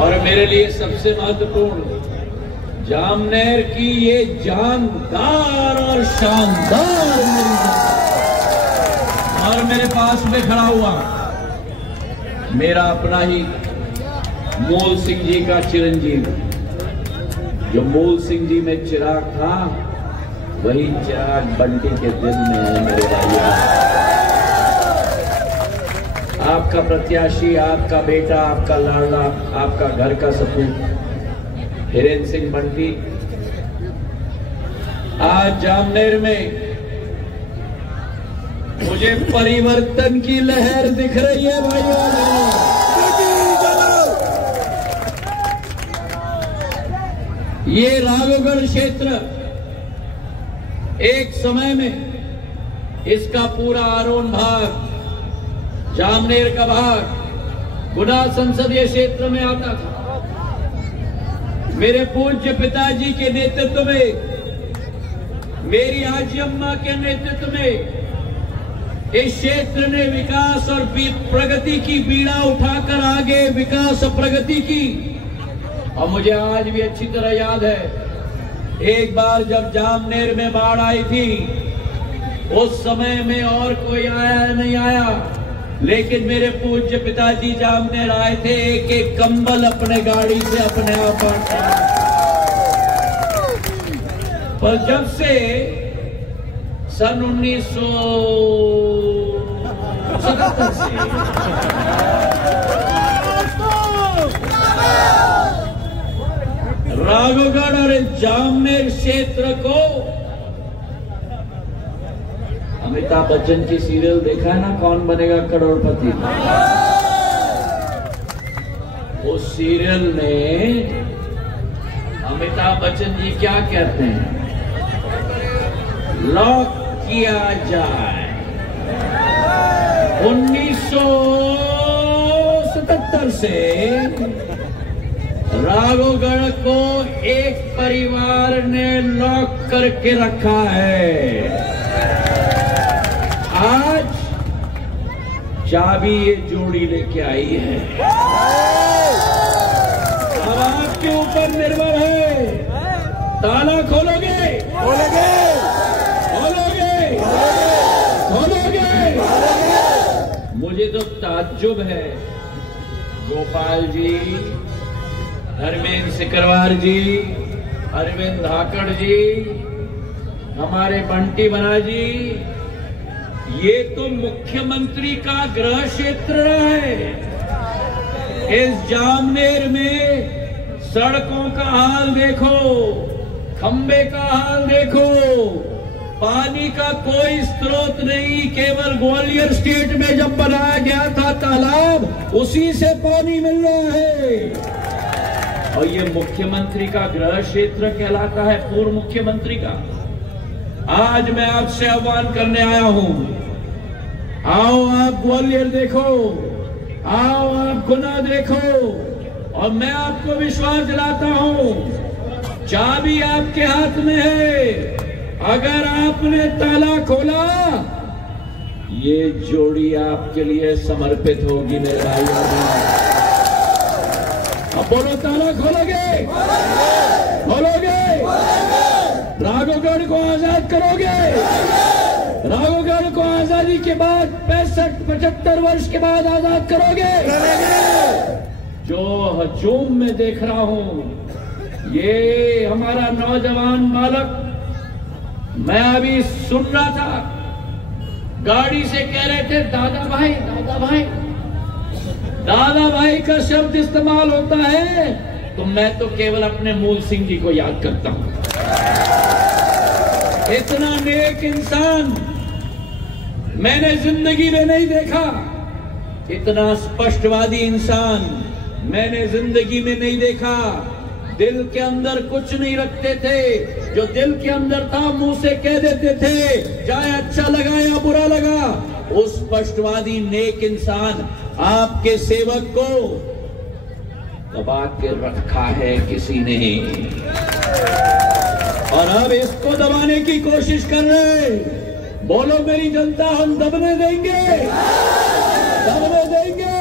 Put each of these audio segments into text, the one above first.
और मेरे लिए सबसे महत्वपूर्ण जामनेर की ये जानदार और शानदार और मेरे पास में खड़ा हुआ मेरा अपना ही मूल सिंह जी का चिरंजीव। जो मूल सिंह जी में चिराग था वही चिराग बंटी के दिल में है मेरे भाइयों। आपका प्रत्याशी, आपका बेटा, आपका लाडला, आपका घर का सपूत हिरेन सिंह बंटी आज जामनेर में मुझे परिवर्तन की लहर दिख रही है भाइयों। ये राघवगढ़ क्षेत्र एक समय में इसका पूरा आरोन भाग, जामनेर का भाग गुना संसदीय क्षेत्र में आता था। मेरे पूज्य पिताजी के नेतृत्व में, मेरी आजी अम्मा के नेतृत्व में इस क्षेत्र ने विकास और प्रगति की बीड़ा उठाकर आगे विकास और प्रगति की। और मुझे आज भी अच्छी तरह याद है एक बार जब जामनेर में बाढ़ आई थी, उस समय में और कोई आया नहीं आया, लेकिन मेरे पूज्य पिताजी जामनेर आए थे, एक एक कंबल अपने गाड़ी से अपने आप बांटा। पर जब से सन 1977 से राघवगढ़ और जामनेर क्षेत्र को, अमिताभ बच्चन की सीरियल देखा है ना, कौन बनेगा करोड़पति? उस सीरियल में अमिताभ बच्चन जी क्या कहते हैं? लॉक किया जाए। 1977 से राघवगढ़ को एक परिवार ने लॉक करके रखा है। आज चाबी ये जोड़ी लेके आई है। अब आपके ऊपर निर्भर है, ताला खोलोगे? खोलोगे? खोलोगे? खोलोगे? मुझे तो ताज्जुब है, गोपाल जी, धर्मेंद्र सिकरवार जी, अरविंद धाकड़ जी, हमारे बंटी बना जी, ये तो मुख्यमंत्री का गृह क्षेत्र है। इस जामनेर में सड़कों का हाल देखो, खंबे का हाल देखो, पानी का कोई स्रोत नहीं। केवल ग्वालियर स्टेट में जब बनाया गया था तालाब, उसी से पानी मिल रहा है। और ये मुख्यमंत्री का गृह क्षेत्र कहलाता है, पूर्व मुख्यमंत्री का। आज मैं आपसे आह्वान करने आया हूं, आओ आप ग्वालियर देखो, आओ आप गुना देखो, और मैं आपको विश्वास दिलाता हूं, चाबी आपके हाथ में है। अगर आपने ताला खोला, ये जोड़ी आपके लिए समर्पित होगी मेरे भाई। अब बोलो, ताला खोलोगे? खोलोगे? राघवगढ़ को आजाद करोगे? राघवगढ़ को आजादी के बाद 65-75 वर्ष के बाद आजाद करोगे? जो हजूम में देख रहा हूं, ये हमारा नौजवान बालक, मैं अभी सुन रहा था, गाड़ी से कह रहे थे दादा भाई, दादा भाई, दादा भाई का शब्द इस्तेमाल होता है तो मैं तो केवल अपने मूल सिंह जी को याद करता हूं। इतना नेक इंसान मैंने जिंदगी में नहीं देखा, इतना स्पष्टवादी इंसान मैंने जिंदगी में नहीं देखा। दिल के अंदर कुछ नहीं रखते थे, जो दिल के अंदर था मुंह से कह देते थे, चाहे अच्छा लगा या बुरा लगा। उस स्पष्टवादी नेक इंसान आपके सेवक को दबा के रखा है किसी ने, और अब इसको दबाने की कोशिश कर रहे। बोलो मेरी जनता, हम दबने देंगे? दबने देंगे?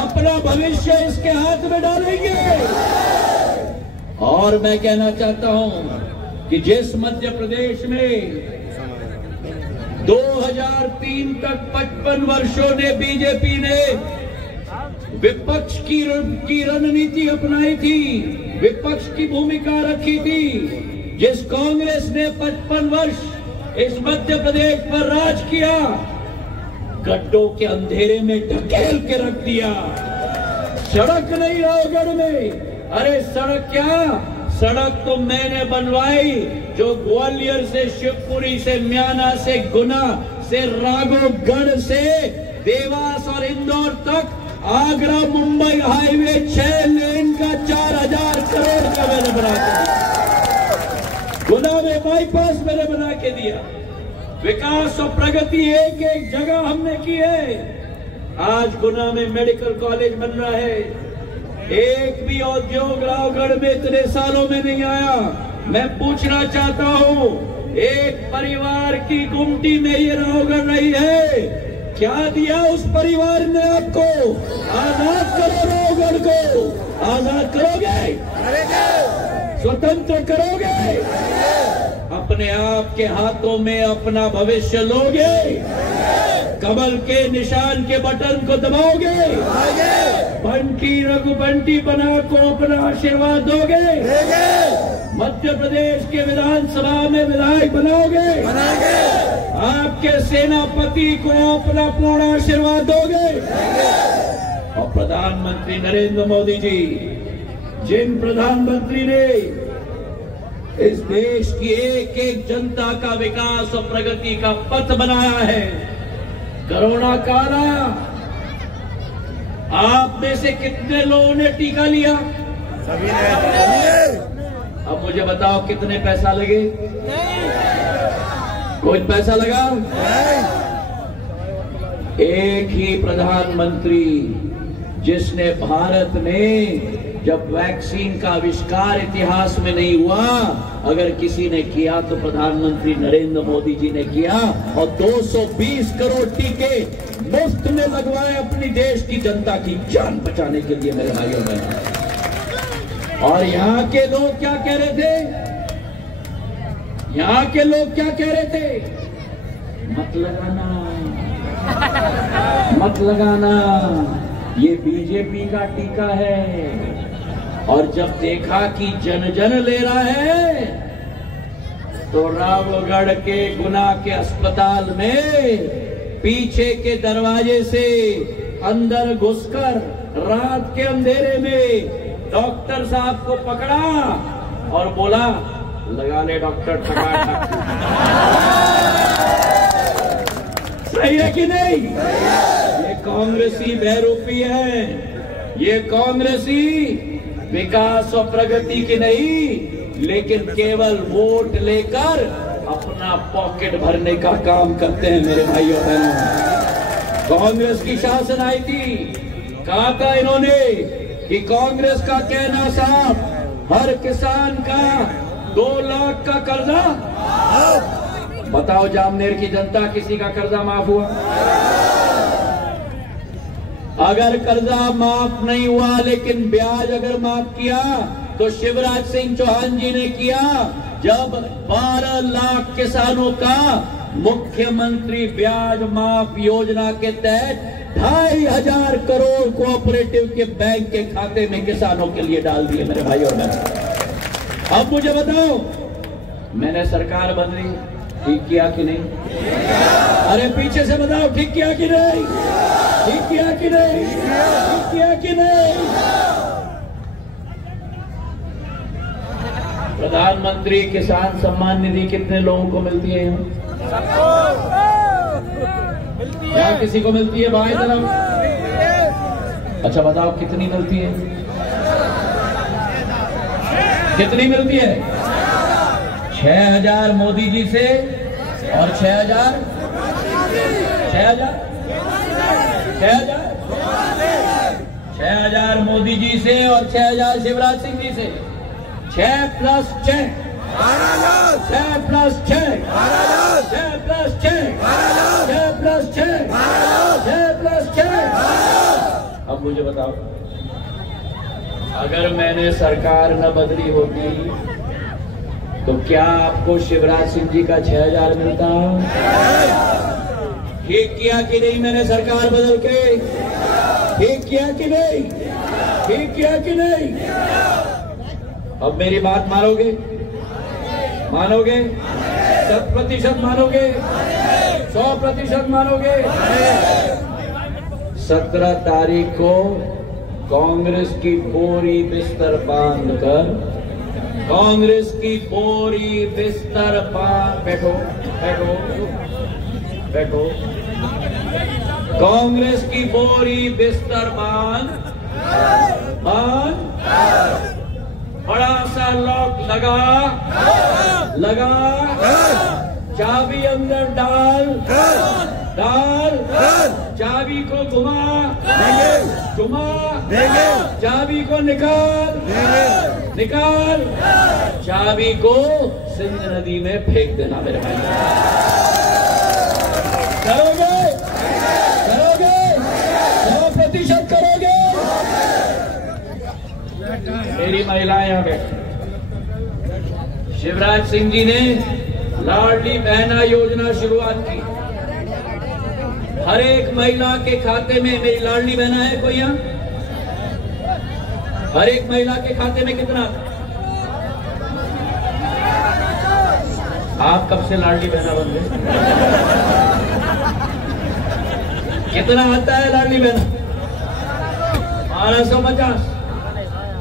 आप अपना भविष्य इसके हाथ में डालेंगे। और मैं कहना चाहता हूं कि जिस मध्य प्रदेश में 2003 तक 55 वर्षों ने बीजेपी ने विपक्ष की रणनीति अपनाई थी, विपक्ष की भूमिका रखी थी, जिस कांग्रेस ने 55 वर्ष इस मध्य प्रदेश पर राज किया, गड्ढों के अंधेरे में ढकेल के रख दिया। सड़क नहीं रावगढ़ में, अरे सड़क क्या, सड़क तो मैंने बनवाई जो ग्वालियर से शिवपुरी से म्याना से गुना से राघवगढ़ से देवास और इंदौर तक आगरा मुंबई हाईवे 6 लेन का 4000 करोड़ का मैंने बना के दिया। गुना में बाईपास मैंने बना के दिया। विकास और प्रगति एक एक जगह हमने की है। आज गुना में मेडिकल कॉलेज बन रहा है। एक भी उद्योग रावगढ़ में इतने सालों में नहीं आया। मैं पूछना चाहता हूं, एक परिवार की गुमटी में ये रावगढ़ रही है, क्या दिया उस परिवार ने आपको? आजाद करो रावगढ़ को, आजाद करोगे, स्वतंत्र करोगे, अपने आप के हाथों में अपना भविष्य लोगे, कमल के निशान के बटन को दबाओगे, बंटी रघुबंटी बना को अपना आशीर्वाद दोगे, मध्य प्रदेश के विधानसभा में विधायक बनाओगे, आपके सेनापति को अपना पूर्ण आशीर्वाद दोगे। और प्रधानमंत्री नरेंद्र मोदी जी, जिन प्रधानमंत्री ने इस देश की एक एक जनता का विकास और प्रगति का पथ बनाया है। कोरोना काल आया, आप में से कितने लोगों ने टीका लिया? सभी ने। अब मुझे बताओ कितने पैसा लगे? कोई पैसा लगा? एक ही प्रधानमंत्री जिसने भारत में जब वैक्सीन का आविष्कार इतिहास में नहीं हुआ, अगर किसी ने किया तो प्रधानमंत्री नरेंद्र मोदी जी ने किया। और 220 करोड़ टीके मुफ्त में लगवाए अपनी देश की जनता की जान बचाने के लिए, मेरे भाइयों बहनों। और यहाँ के लोग क्या कह रहे थे? यहाँ के लोग क्या कह रहे थे? मत लगाना, मत लगाना, ये बीजेपी का टीका है। और जब देखा कि जन जन ले रहा है, तो रावगढ़ के गुना के अस्पताल में पीछे के दरवाजे से अंदर घुसकर रात के अंधेरे में डॉक्टर साहब को पकड़ा और बोला, लगा ले डॉक्टर टकाटक। सही है कि नहीं? ये कांग्रेसी बहरूपी है, ये कांग्रेसी विकास और प्रगति की नहीं, लेकिन केवल वोट लेकर अपना पॉकेट भरने का काम करते हैं। मेरे भाइयों बहनों, कांग्रेस की शासन आई थी, कहा था इन्होंने कि कांग्रेस का कहना साफ, हर किसान का 2 लाख का कर्जा। बताओ जामनेर की जनता, किसी का कर्जा माफ हुआ? अगर कर्जा माफ नहीं हुआ लेकिन ब्याज अगर माफ किया तो शिवराज सिंह चौहान जी ने किया, जब 12 लाख किसानों का मुख्यमंत्री ब्याज माफ योजना के तहत 2500 करोड़ कोऑपरेटिव के बैंक के खाते में किसानों के लिए डाल दिए। मेरे भाइयों ने, अब मुझे बताओ, मैंने सरकार बदली, ठीक किया कि नहीं? अरे पीछे से बताओ, ठीक किया कि नहीं? ठीक किया कि नहीं? ठीक किया कि नहीं? प्रधानमंत्री किसान सम्मान निधि कितने लोगों को मिलती है? क्या किसी को मिलती है? भाई तरफ। अच्छा बताओ कितनी मिलती है? कितनी मिलती है? 6000 मोदी जी से और 6000 मोदी जी से और 6000 शिवराज सिंह जी से। 6 + 6 6 + 6 6 + 6 6 + 6 6 + 6। अब मुझे बताओ, अगर मैंने सरकार न बदली होती तो क्या आपको शिवराज सिंह जी का 6,000 मिलता? ठीक किया कि नहीं मैंने सरकार बदल के? ठीक किया कि नहीं? ठीक किया कि नहीं? अब मेरी बात मानोगे? मानोगे? 100% मानोगे? 100% मानोगे? 17 तारीख को कांग्रेस की पूरी बिस्तर बांधकर, कांग्रेस की पूरी बिस्तर बैठो बैठो बैठो, कांग्रेस की पूरी बिस्तर बांध बड़ा सा लॉक लगा, चाबी अंदर डाल, चाबी को घुमा, चाबी को निकाल, चाबी को सिंध नदी में फेंक देना मेरे भाई। करोगे? 100% करोगे? मेरी महिलाएं यहाँ बैठी। शिवराज सिंह जी ने लाडली बहना योजना शुरुआत की। हर एक महिला के खाते में, मेरी लाडली बहना है कोई यहाँ? हर एक महिला के खाते में कितना? आप कब से लाडली बहना बन गए? कितना आता है लाडली बहना? 1250।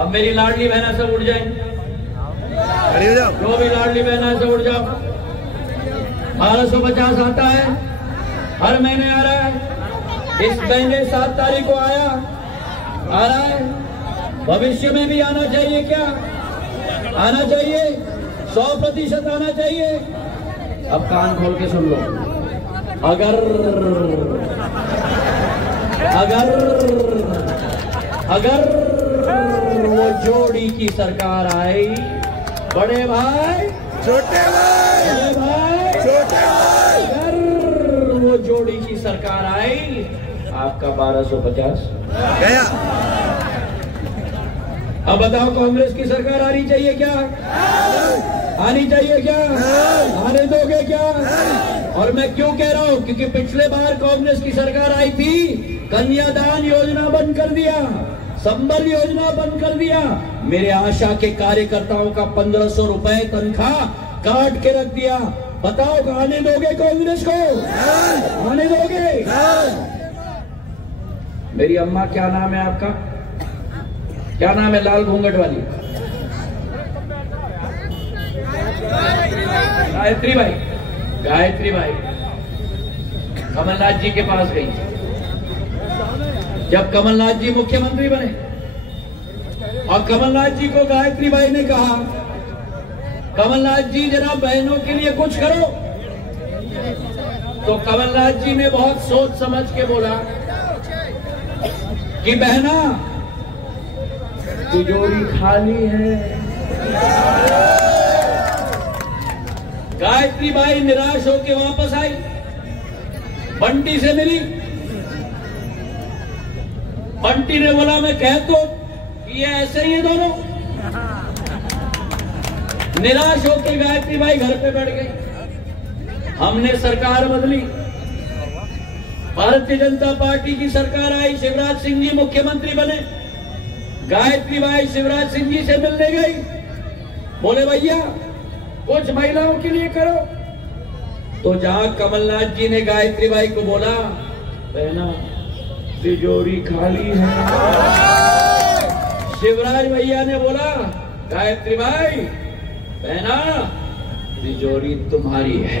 अब मेरी लाडली बहना सब उड़ जाए, जो भी लाडली बहना से उड़ जाओ। 1250 आता है, हर महीने आ रहा है। इस महीने 7 तारीख को आ रहा है। भविष्य में भी आना चाहिए क्या? आना चाहिए, 100% आना चाहिए। अब कान खोल के सुन लो, अगर वो जोड़ी की सरकार आई, बड़े भाई छोटे भाई, अगर वो जोड़ी की सरकार आई, आपका 1250 गया। अब बताओ, कांग्रेस की सरकार आनी चाहिए क्या? आनी चाहिए क्या? आने दोगे क्या? और मैं क्यों कह रहा हूं? क्योंकि पिछले बार कांग्रेस की सरकार आई थी, कन्यादान योजना बंद कर दिया, संबल योजना बंद कर दिया, मेरे आशा के कार्यकर्ताओं का 1500 रुपए तनख्वाह काट के रख दिया। बताओ, आने दोगे कांग्रेस को? आने दोगे? मेरी अम्मा, क्या नाम है आपका? क्या नाम है लाल घूंघट वाली? गायत्री बाई। गायत्री बाई कमलनाथ जी के पास गई। जब कमलनाथ जी मुख्यमंत्री बने और कमलनाथ जी को गायत्री बाई ने कहा, कमलनाथ जी जरा बहनों के लिए कुछ करो, तो कमलनाथ जी ने बहुत सोच समझ के बोला कि बहना, तिजोरी खाली है। गायत्री बाई निराश होकर वापस आई, बंटी से मिली। बंटी ने बोला, मैं कह तो ये ऐसे ही है दोनों। निराश होकर गायत्री बाई घर पे बैठ गई। हमने सरकार बदली, भारतीय जनता पार्टी की सरकार आई, शिवराज सिंह जी मुख्यमंत्री बने। गायत्री बाई शिवराज सिंह जी से मिलने गई, बोले भैया कुछ महिलाओं के लिए करो। तो जहां कमलनाथ जी ने गायत्री बाई को बोला, बहना तिजोरी खाली है, शिवराज भैया ने बोला, गायत्री बाई बहना तिजोरी तुम्हारी है।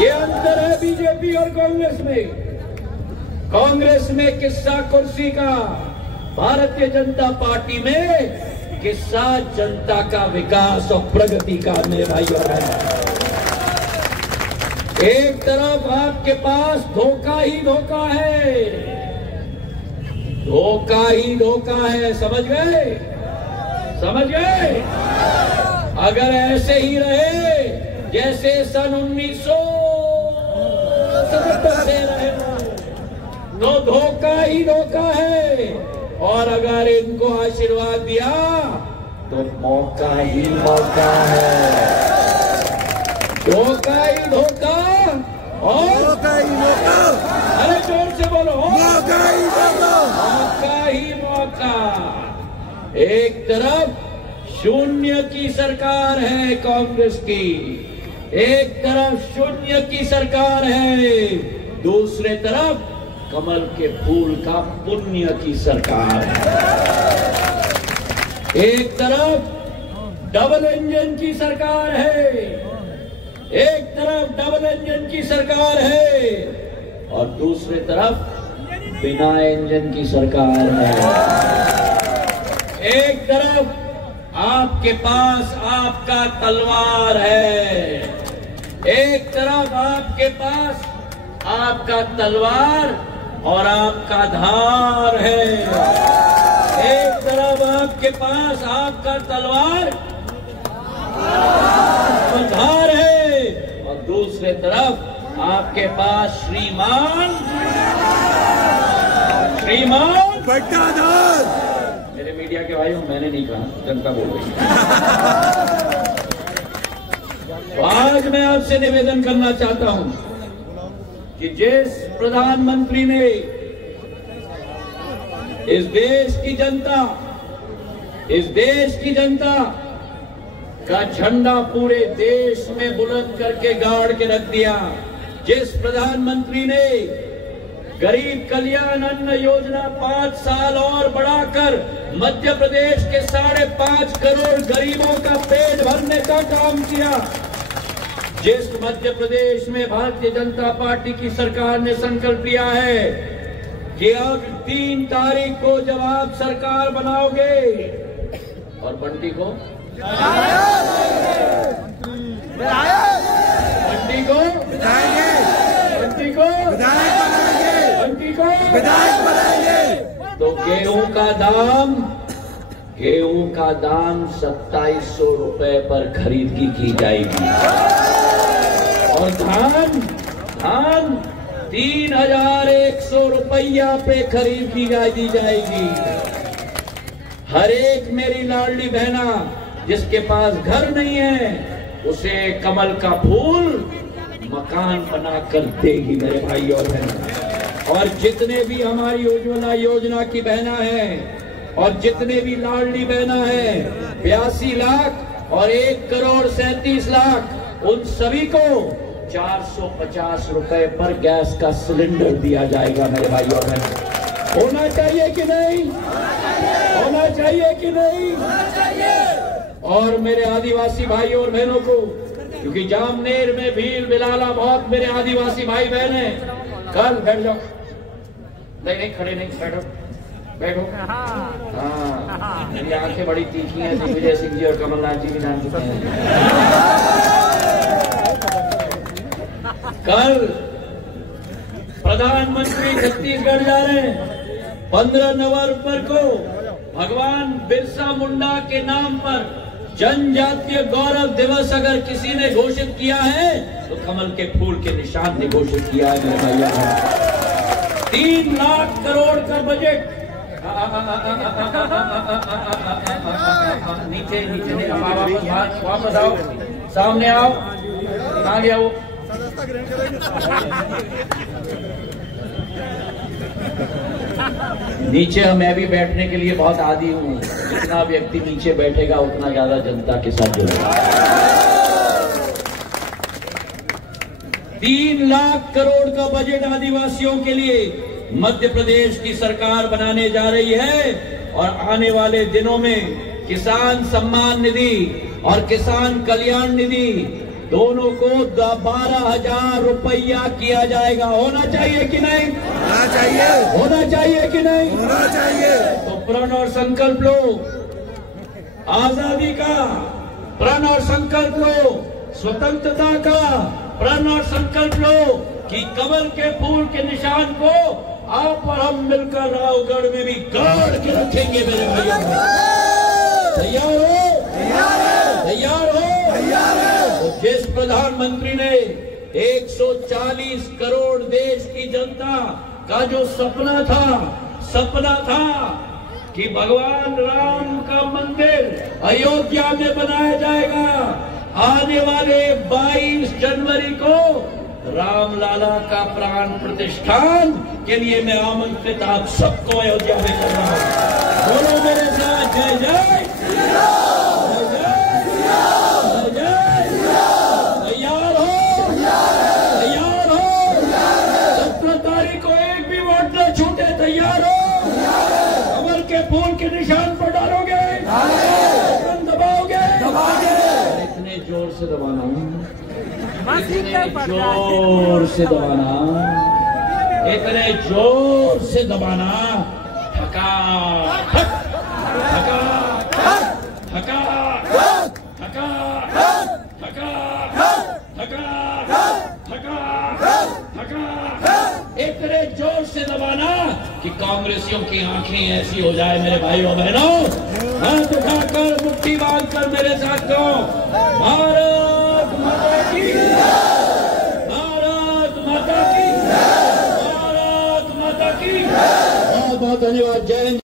ये अंतर है बीजेपी और कांग्रेस में। कांग्रेस में किस्सा कुर्सी का, भारतीय जनता पार्टी में किस्सा जनता का विकास और प्रगति का। मेरे भाई और बहन, एक तरफ आपके पास धोखा ही धोखा है, धोखा ही धोखा है। समझ गए? समझ गए? अगर ऐसे ही रहे जैसे सन 1970 से रहे तो धोखा ही धोखा है, और अगर इनको आशीर्वाद दिया तो मौका ही मौका है। धोखा ही धोखा और मौका ही मौका। अरे जोर से बोलो, मौका ही मौका। मौका ही मौका। एक तरफ शून्य की सरकार है कांग्रेस की, एक तरफ शून्य की सरकार है, दूसरे तरफ कमल के फूल का पुण्य की सरकार है। एक तरफ डबल इंजन की सरकार है, एक तरफ डबल इंजन की सरकार है, और दूसरी तरफ बिना इंजन की सरकार है। एक तरफ आपके पास आपका तलवार है, एक तरफ आपके पास आपका तलवार और आपका धार है। एक तरफ आपके पास आपका तलवार और धार है, और दूसरे तरफ आपके पास श्रीमान बट्टाधार। मेरे मीडिया के भाइयों, मैंने नहीं कहा, जनता बोल रही है। तो आज मैं आपसे निवेदन करना चाहता हूं कि जिस प्रधानमंत्री ने इस देश की जनता का झंडा पूरे देश में बुलंद करके गाड़ के रख दिया, जिस प्रधानमंत्री ने गरीब कल्याण अन्न योजना 5 साल और बढ़ाकर मध्य प्रदेश के 5.5 करोड़ गरीबों का पेट भरने का काम किया, जिस मध्य प्रदेश में भारतीय जनता पार्टी की सरकार ने संकल्प लिया है कि अब 3 तारीख को जब आप सरकार बनाओगे, और बंटी को विधायक बनाएंगे, तो गेहूं का दाम 2700 रुपए पर खरीदगी की जाएगी, और धान 3100 रुपया पे खरीद की दी जाएगी। हर एक मेरी लाडली बहना जिसके पास घर नहीं है, उसे कमल का फूल मकान बना कर देगी मेरे भाई और बहनों। और जितने भी हमारी उज्ज्वला योजना की बहना है, और जितने भी लाडली बहना है, 82 लाख और 1 करोड़ 37 लाख, उन सभी को 450 रुपए पर गैस का सिलेंडर दिया जाएगा मेरे भाई और बहनों। होना चाहिए कि नहीं? होना चाहिए कि नहीं? और मेरे आदिवासी भाई और बहनों को, क्योंकि जामनेर में भील बिलाला बहुत मेरे आदिवासी भाई बहन हैं, कल बैठ जाओ, नहीं खड़े नहीं, बैठो। हाँ, मेरी आंखें बड़ी तीखी हैं, दिग्विजय सिंह जी और कमलनाथ जी भी जान चुके हैं। कल प्रधानमंत्री छत्तीसगढ़ जा रहे हैं। 15 नवंबर को भगवान बिरसा मुंडा के नाम पर जनजातीय गौरव दिवस अगर किसी ने घोषित किया है तो कमल के फूल के निशान ने घोषित किया है मेरे भैया। 3 लाख करोड़ का बजट, नीचे नहीं, वापस आओ, सामने आओ, आगे आओ। नीचे मैं भी बैठने के लिए बहुत आदी हूँ, जितना व्यक्ति नीचे बैठेगा उतना ज्यादा जनता के साथ जुड़ेगा। 3 लाख करोड़ का बजट आदिवासियों के लिए मध्य प्रदेश की सरकार बनाने जा रही है, और आने वाले दिनों में किसान सम्मान निधि और किसान कल्याण निधि दोनों को 12,000 रुपया किया जाएगा। होना चाहिए कि नहीं? होना चाहिए। होना चाहिए कि नहीं? होना चाहिए। तो प्रण और संकल्प लो आजादी का, प्रण और संकल्प लो स्वतंत्रता का, प्रण और संकल्प लो कि कमल के फूल के निशान को आप और हम मिलकर रावगढ़ में भी गाड़ के रखेंगे मेरे भाइयों। तैयार हो? तैयार हो? तो जिस प्रधानमंत्री ने 140 करोड़ देश की जनता का जो सपना था कि भगवान राम का मंदिर अयोध्या में बनाया जाएगा, आने वाले 22 जनवरी को रामलाला का प्राण प्रतिष्ठान के लिए मैं आमंत्रित आप सबको अयोध्या में कर रहा हूं। बोलो मेरे साथ जय जय तैयार हो 17 तारीख को एक भी वोट न छूटे, तैयार हो? कमल के फूल के निशान पर डालोगे, दबाओगे? इतने जोर से दबाना, इतने जोर से दबाना, इतने जोर से दबाना, थका थका थका थका थका थका थका इतने जोर से दबाना कि कांग्रेसियों की आंखें ऐसी हो जाए। मेरे भाइयों बहनों, हाथ उठाकर मुट्ठी बांधकर मेरे साथ कहो, भारत माता की, भारत माता की, भारत माता की। बहुत बहुत धन्यवाद। जय हिंद।